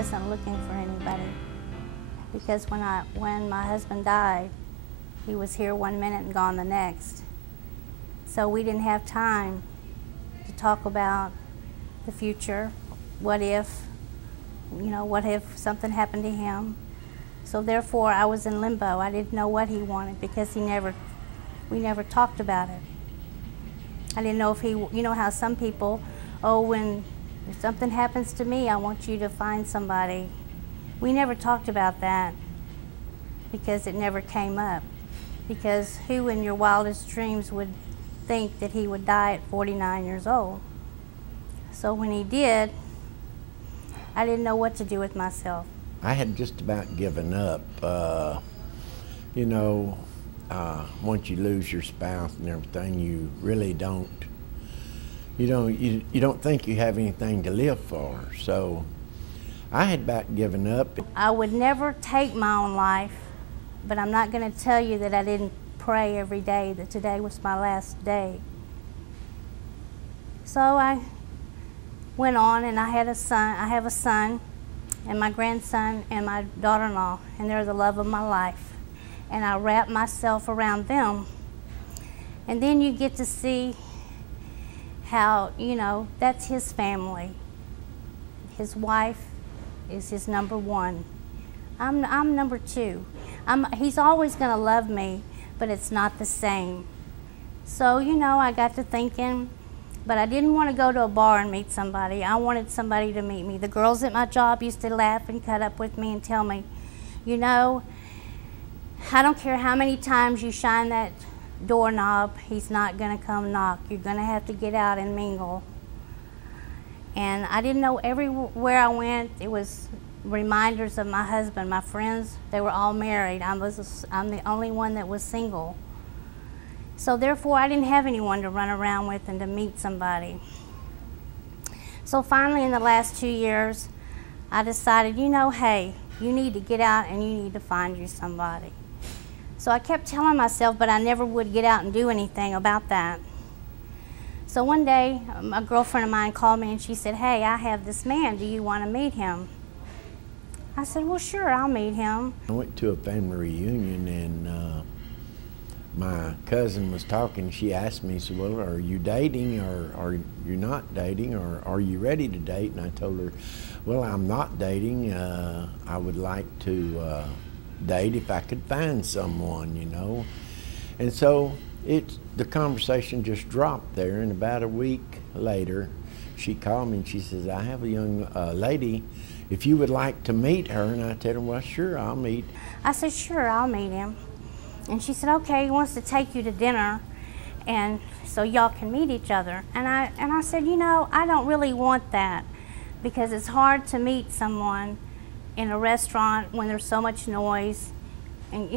wasn't looking for anybody, because when my husband died, he was here one minute and gone the next. So we didn't have time to talk about the future. What if, what if something happened to him? So therefore, I was in limbo. I didn't know what he wanted because we never talked about it. I didn't know if he, how some people, if something happens to me, I want you to find somebody. We never talked about that because it never came up. Because who in your wildest dreams would think that he would die at 49 years old? So when he did, I didn't know what to do with myself. I had just about given up. Once you lose your spouse and everything, you really don't, you don't think you have anything to live for. So I had about given up. I would never take my own life, but I'm not going to tell you that I didn't pray every day that today was my last day. So I went on, and I have a son, and my grandson and my daughter-in-law, and they're the love of my life. And I wrap myself around them. And then you get to see how, that's his family. His wife is his number one. I'm number two. He's always gonna love me, but it's not the same. So, I got to thinking, but I didn't want to go to a bar and meet somebody. I wanted somebody to meet me. The girls at my job used to laugh and cut up with me and tell me, I don't care how many times you shine that doorknob, he's not going to come knock. You're going to have to get out and mingle. And I didn't know, everywhere I went, it was reminders of my husband. My friends, they were all married. I'm the only one that was single. So therefore, I didn't have anyone to run around with and to meet somebody. So finally, in the last 2 years, I decided, hey, you need to get out and you need to find you somebody. So I kept telling myself, but I never would get out and do anything about that. So one day, a girlfriend of mine called me and she said, hey, I have this man, do you want to meet him? I said, well, sure, I'll meet him. I went to a family reunion, and my cousin was talking. She asked me, she said, well, are you dating, or are you not dating, or are you ready to date? And I told her, well, I'm not dating. I would like to date if I could find someone, And so the conversation just dropped there, and about a week later, she called me and she says, I have a young lady, if you would like to meet her. And I told her, well, sure, I'll meet. I said, sure, I'll meet him. And she said, okay, he wants to take you to dinner, and so y'all can meet each other. And I said, I don't really want that, because it's hard to meet someone in a restaurant when there's so much noise. And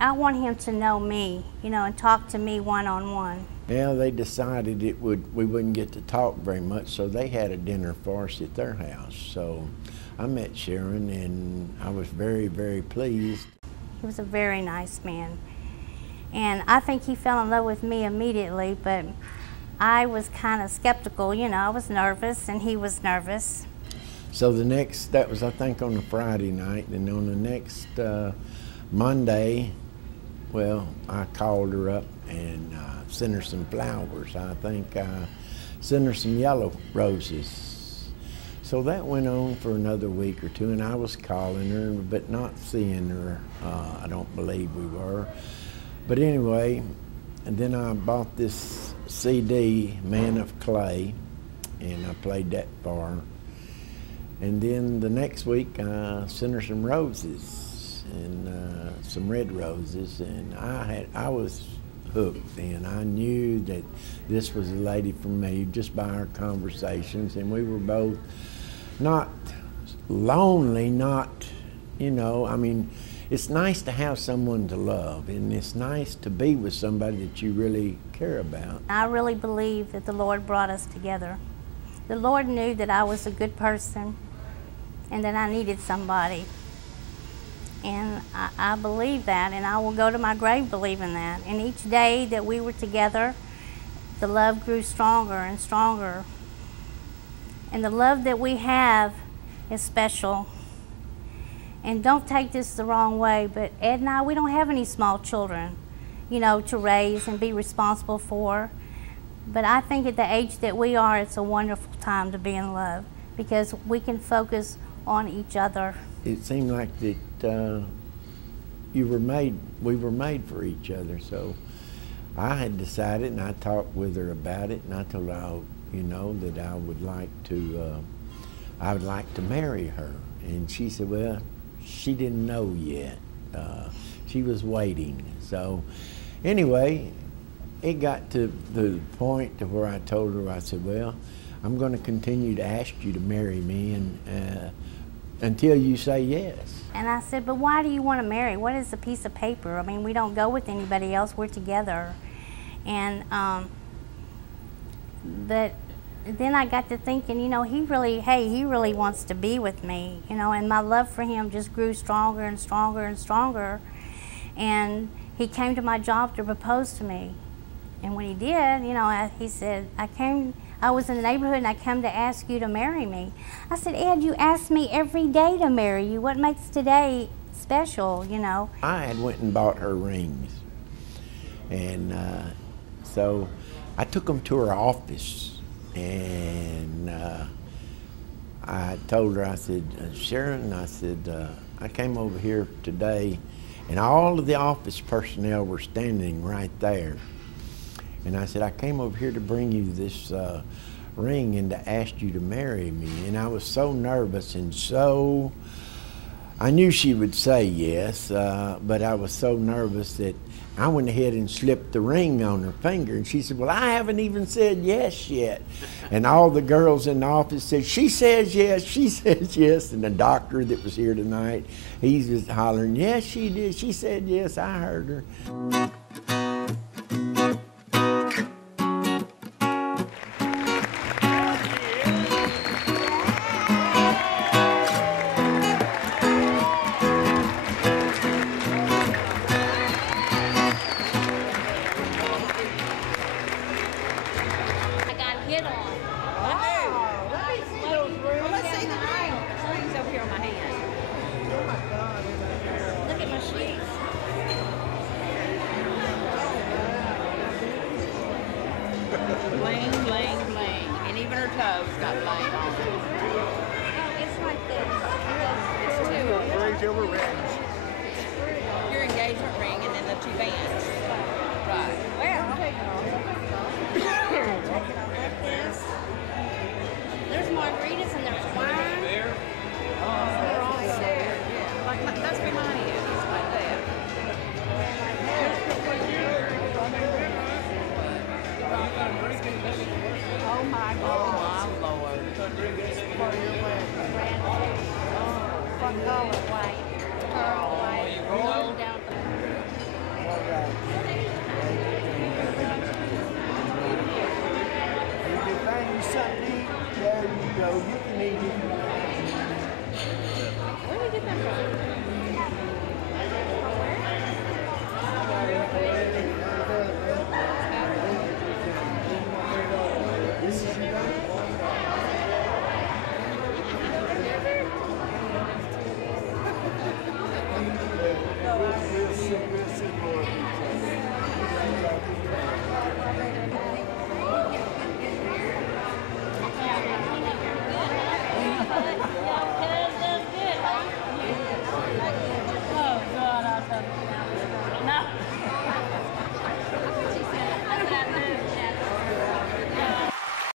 I want him to know me, and talk to me one-on-one. Yeah, they decided we wouldn't get to talk very much, so they had a dinner for us at their house. So I met Sharon, and I was very, very pleased. He was a very nice man. And I think he fell in love with me immediately, but I was kind of skeptical, I was nervous, and he was nervous. So that was, I think, on a Friday night, and on the next Monday, well, I called her up and sent her some flowers. I think I sent her some yellow roses. So that went on for another week or two, and I was calling her, but not seeing her. I don't believe we were. But anyway, and then I bought this CD, Man of Clay, and I played that for her. And then the next week, I sent her some roses, and some red roses, and I was hooked, and I knew that this was a lady for me just by our conversations. And we were both not lonely, it's nice to have someone to love, and it's nice to be with somebody that you really care about. I really believe that the Lord brought us together. The Lord knew that I was a good person and that I needed somebody. And I believe that, and I will go to my grave believing that. And each day that we were together, the love grew stronger and stronger. And the love that we have is special. And don't take this the wrong way, but Ed and I, we don't have any small children, you know, to raise and be responsible for. But I think at the age that we are, it's a wonderful time to be in love because we can focus on each other. It seemed like that we were made for each other. So I had decided, and I talked with her about it, and I told her, you know, that I would like to marry her. And she said, well, she didn't know yet. She was waiting. So anyway, it got to the point to where I told her, I said, well, I'm going to continue to ask you to marry me and until you say yes. And I said, but why do you want to marry? What is a piece of paper? I mean, we don't go with anybody else. We're together. And but then I got to thinking, you know, he really wants to be with me, you know, and my love for him just grew stronger and stronger and stronger. And he came to my job to propose to me. And when he did, you know, he said, I was in the neighborhood and I came to ask you to marry me. I said, Ed, you ask me every day to marry you. What makes today special, you know? I had went and bought her rings. And so I took them to her office. And I told her, I said, Sharon, I said, I came over here today and all of the office personnel were standing right there. And I said, I came over here to bring you this ring and to ask you to marry me. And I was so nervous and so, I knew she would say yes, but I was so nervous that I went ahead and slipped the ring on her finger. And she said, well, I haven't even said yes yet. And all the girls in the office said, she says yes, she says yes. And the doctor that was here tonight, he's just hollering, yes, she did. She said yes, I heard her. Bling, bling, bling. And even her toes got bling on them. Oh, it's like this. It's two of them. Your engagement ring and then the two bands. Right. Well, take it off. Take it off like this. There's margaritas and there's wine. They're all there. Yeah. Like that's behind you. It's like that. Oh my God. Oh my Lord. What color? White. Pearl white. Roll down. If you find you something to eat, there you go. You can eat it. Where did you get that from?